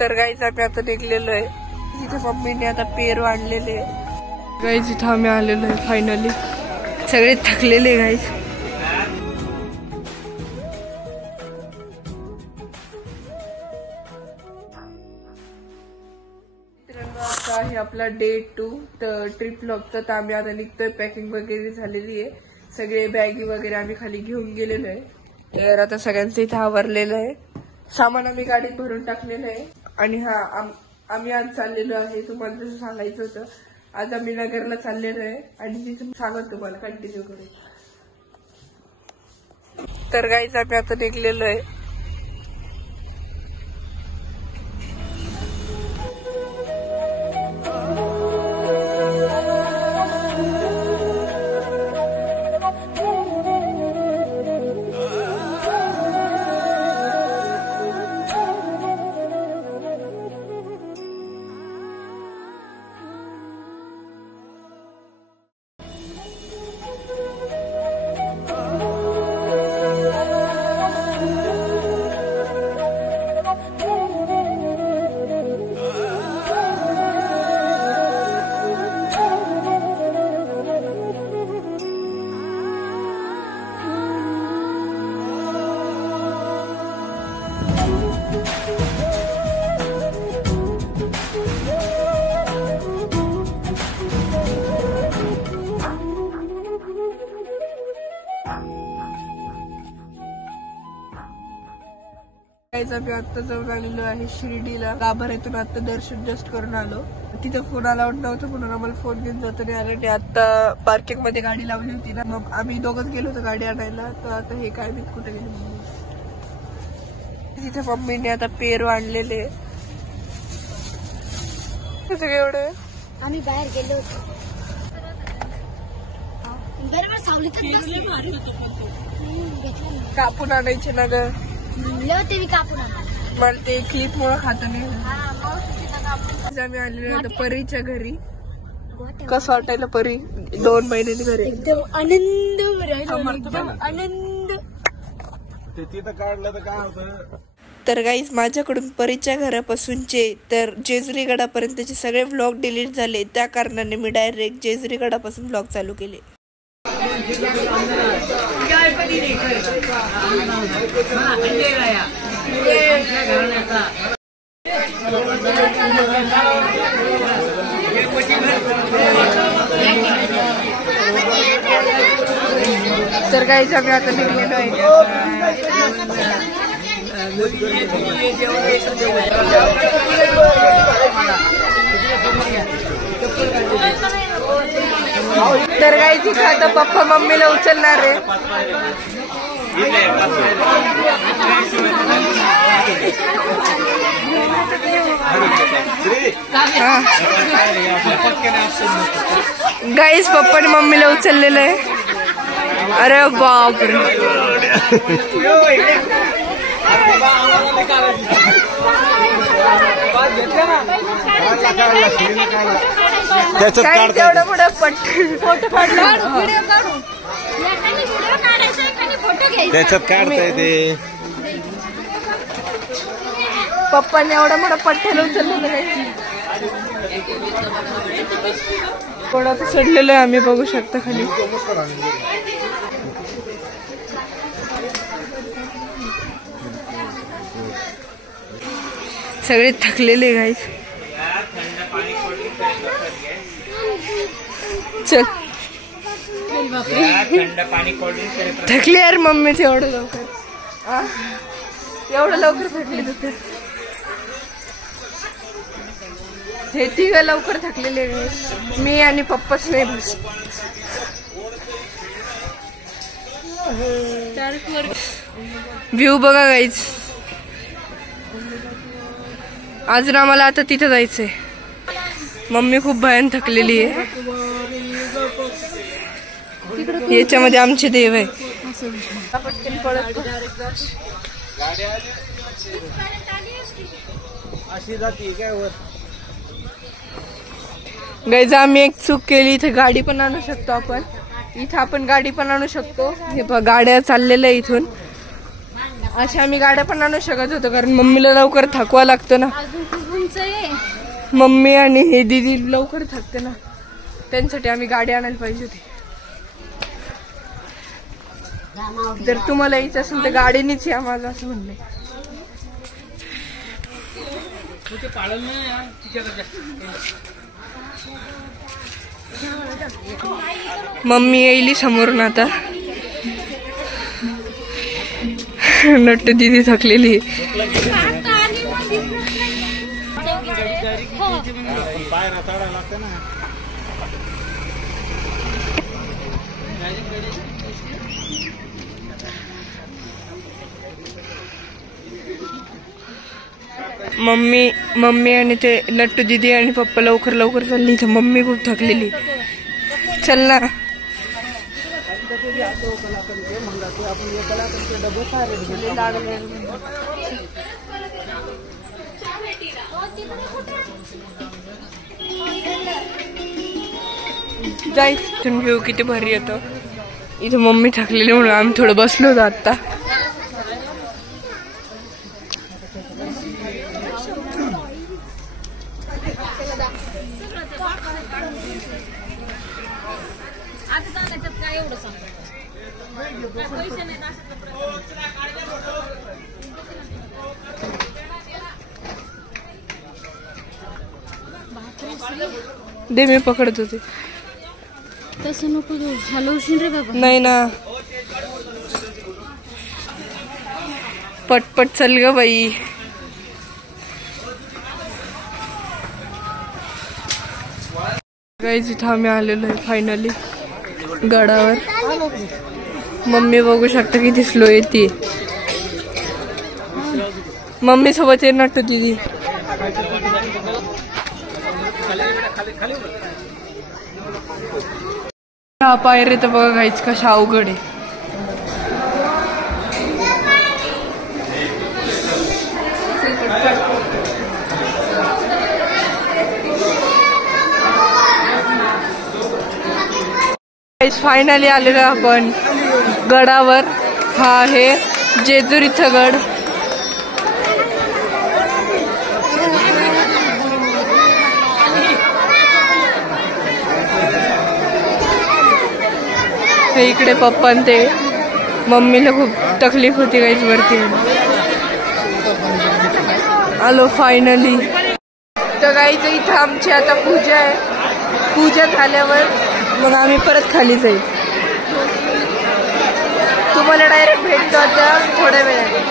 तर गाईज आम्ही आता निघलेलो आहे. तिथे मम्मीने आता पेरू आणलेले. गाईज इथं आम्ही आलेलो आहे फायनली. सगळे थकलेले गाईज. आता आहे आपला डे 2 ट्रिप व्लॉगचा. तर आम्ही आता निघतोय. पॅकिंग वगैरे झालेली आहे. सगळे बॅगी वगैरे आम्ही खाली घेऊन गेलेलो आहे. तर आता सगळ्यांचं इथं आवरलेलं आहे. सामान आम्ही गाडीत भरून टाकलेलं आहे. आणि आम्ही आज चाललेलो आहे. तुम्हाला जसं सांगायचं होतं, आज आम्ही नगरला चाललेलो आहे. आणि तिथून सांगत तुम्हाला कंटिन्यू करू. तर गाईज आम्ही आता निघलेलो आहे. आम्ही आता जाऊन आलेलो आहे शिर्डीला. गाभाऱ्यातून आता दर्शन जस्ट करून आलो. तिथं फोन अलाउड नव्हतं म्हणून आम्हाला फोन घेऊन जाता नाही आला. आणि आता पार्किंग मध्ये गाडी लावली होती ना, मग आम्ही दोघंच गेलो होतो गाडी आणायला. तर आता हे काय मी कुठे गेलो. तिथे मम्मीने आता पेरू आणलेले. एवढे आम्ही बाहेर गेलो होतो. कापून आणायचे ना ग. ते कापून मला ते क्लिप मुळे खात नाही. आम्ही आलेलो होतो परीच्या घरी. कसं वाटायला परी 2 महिन्यांनी घरी. एकदम आनंद आनंद. तिथं काढलं तर काय होतं. तर गाईज माझ्याकडून परीच्या घरापासूनचे तर जेजुरी गडापर्यंतचे सगळे व्लॉग डिलीट झाले. त्या कारणाने मी डायरेक्ट जेजुरी गडापासून व्लॉग चालू केले. तर गाईज आम्ही आता निघलेलो आहे. तर गाईज इथं आता पप्पा मम्मीला उचलणार आहे. गाईज पप्पाने मम्मीला उचललेलं आहे. अरे बापरे. त्याच्यात तेवढं पुढं फोटो काढला. त्याच्यात काढताय ते. पप्पाने एवढा मोठा पठ्ठ्याला उचललेलं नाही. कोणाचं चढलेलं आहे आम्ही बघू शकता खाली. सगळे थकलेले गाईस. चल थकले यार मम्मी एवढं लवकर. एवढं लवकर थकले तिथे. हे तिघ लवकर थकलेले. मी आणि पप्पाच नाही बस. व्ह्यू बघा गाईज. अजून आम्हाला आता तिथे जायचंय. मम्मी खूप भयान थकलेली आहे. याच्यामध्ये आमचे देव आहे. गाईज आम्ही एक चूक केली. इथे गाडी पण आणू शकतो आपण. इथं आपण गाडी पण आणू शकतो. हे गाड्या चाललेल्या इथून. अशा आम्ही गाड्या पण आणू शकत होतो कारण मम्मीला लवकर थकवा लागतो ना. अजून खूप उंच आहे. मम्मी आणि हे दीदी लवकर थकते ना, त्यांच्यासाठी आम्ही गाडी आणायला पाहिजे होती. जर तुम्हाला यायचं असेल तर गाडीनेच या, माझं असं म्हणणं आहे. मम्मी येईली समोरून आता. नट्टू दीदी थकलेली. बाहेर चढायला लागतं ना. मम्मी आणि ते नट्टू दीदी आणि पप्पा लवकर लवकर चालली, तर मम्मी खूप थकलेली. चल ना. जायचं व्ह्यू किती भारी येतो. इथं मम्मी थकलेली म्हणून आम्ही थोडं बसलो होतो आता. दे, मी पकडत होते. तसं नको हलवशील रे बाबा. नाही ना, पटपट चल ग बाई. गाईज इथं आम्ही आलेलो आहे फायनली गडावर. मम्मी बघू शकता किती स्लो येते. मम्मी सोबत आहे नट्टू दीदी. हा पायरे तर बघा गाईज कशा अवघड आहे. फायनली आलेलो आपण गडावर. हा आहे जेजुरीचा गड. इकडे पप्पा ते मम्मीला खूप तकलीफ होती काहीच वरती आलो फायनली. तर गाईच इथं आमची आता पूजा आहे. पूजा झाल्यावर मग आम्ही परत खाली जाईल. तुम्हाला डायरेक्ट भेटतो आता थोड्या वेळाने.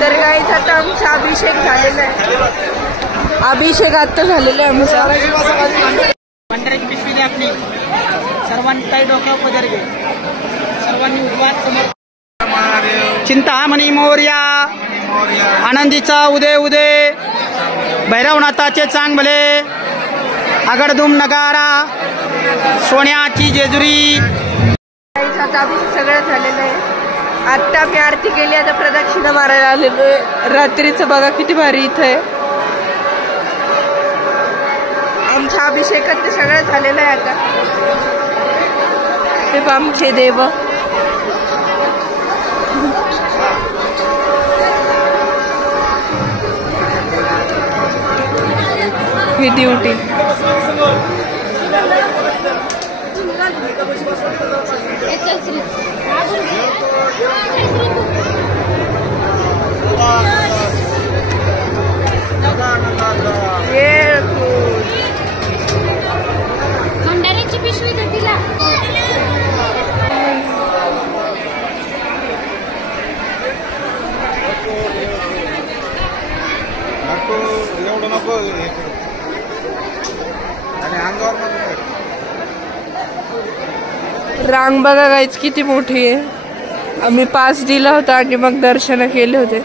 तर गाईच आता आमचा अभिषेक झालेला आहे. अभिषेक आता झालेला आहे आमचा. पंढरीची पिशवी द्या आपली. सर्वांनी डोक्यावर पदर घे. सर्वांनी उद्वाद समोर. चिंतामणी मोरया. आनंदीचा उदय उदय. भैरवनाथाचे चांगले. आगडधूम नगारा. सोन्याची जेजुरी. आता अभिषेक सगळं झालेलं आहे. आत्ता मी आरती केली. आता प्रदक्षिणा मारायला आलेलो आहे. रात्रीचं बघा किती भारी इथं आहे. आमच्या अभिषेकात ते सगळं झालेलं आहे. आता ते आमचे देव. ही ड्युटी. भंडाऱ्याची पिशवी दे तिला. एवढं नको आणि अंगावर रांग बघा गाईच किती मोठी आहे. आम्ही पास दिला होता आणि मग दर्शन केले होते.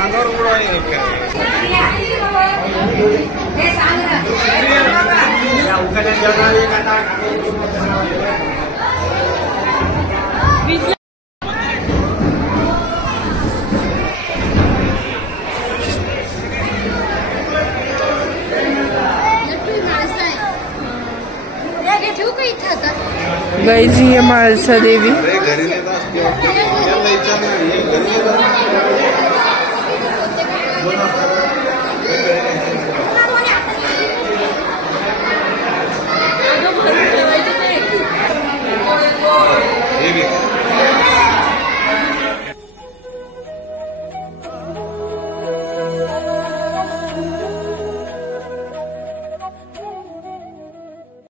अंगावर उडवायला ठेवू का इथं आता? गाईज ही आहे म्हाळसा देवी. घरी नेत असते